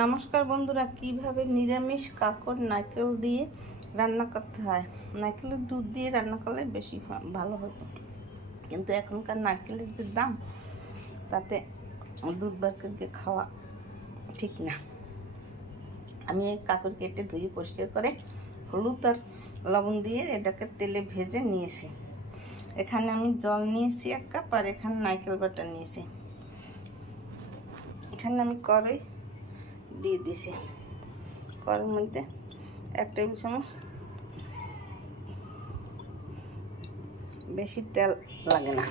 নমস্কার বন্ধুরা, কিভাবে নিরামিষ কাঁকড় নারকেল দিয়ে রান্না করতে হয়। নারকেলের দুধ দিয়ে রান্না করলে বেশি ভালো হতো, কিন্তু এখনকার নারকেলের যে দাম, তাতে দুধ বার করে খাওয়া ঠিক না। আমি এই কাঁকড় কেটে ধুয়ে পরিষ্কার করে হলুদ আর লবণ দিয়ে এটাকে তেলে ভেজে নিয়েছি। এখানে আমি জল নিয়েছি 1 কাপ, আর এখানে নারকেল বাটা নিয়েছি। এখানে আমি কড়াই দিয়ে দিছি। কড়াইয়ের মধ্যে 1 টেবিল চামচ, বেশি তেল লাগে না।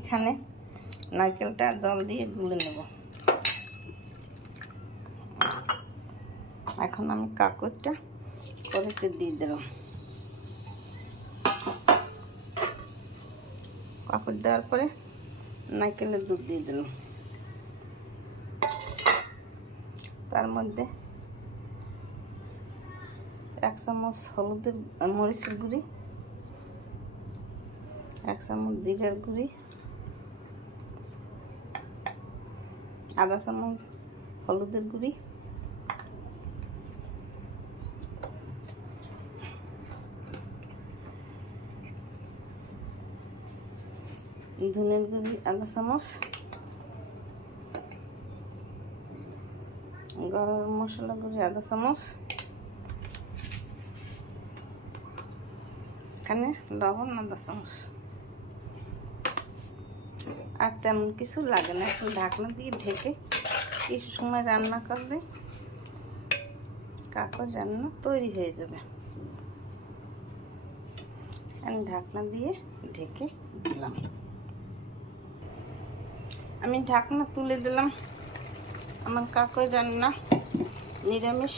এখানে নারকেলটা জল দিয়ে গুলে নেব। এখন আমি কাঁকড়টা কড়াইতে দিয়ে দিলাম। কাঁকড় দেওয়ার পরে নারকেলের দুধ দিয়ে দিলাম। তার মধ্যে 1 চামচ হলুদের মরিচের গুঁড়ি, 1 চামচ জিরার গুঁড়ি, আধা চামচ হলুদের গুঁড়ি, ধনের গুঁড়ি আধা চামচ, গরম মশলা গুঁড়ি আধা চামচ, এখানে লবণ আধা চামচ। আর তেমন কিছু লাগে না। একটু ঢাকনা দিয়ে ঢেকে কিছু সময় রান্না করলে কাঁকড় রান্না তৈরি হয়ে যাবে। আমি ঢাকনা দিয়ে ঢেকে দিলাম। আমি ঢাকনা তুলে দিলাম। আমার কাঁকড় রান্না নিরামিষ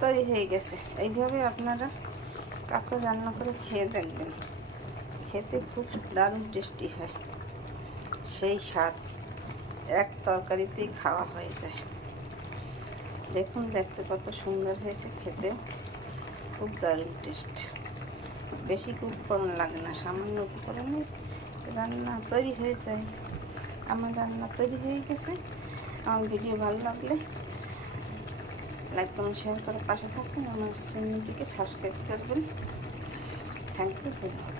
তৈরি হয়ে গেছে। এইভাবে আপনারা কাঁকড় রান্না করে খেয়ে দেখবেন, খেতে খুব দারুণ টেস্টি হয়। সেই স্বাদ এক তরকারিতেই খাওয়া হয়ে যায়। দেখুন, দেখতে কত সুন্দর হয়েছে, খেতে খুব দারুণ টেস্ট। বেশি উপকরণ লাগে না, সামান্য উপকরণে রান্না তৈরি হয়ে যায়। আমার রান্না তৈরি হয়ে গেছে। আমার ভিডিও ভালো লাগলে লাইক কমেন্ট শেয়ার করে পাশে থাকবেন। আমার চ্যানেলটিকে সাবস্ক্রাইব করবেন। থ্যাংক ইউ, ধন্যবাদ।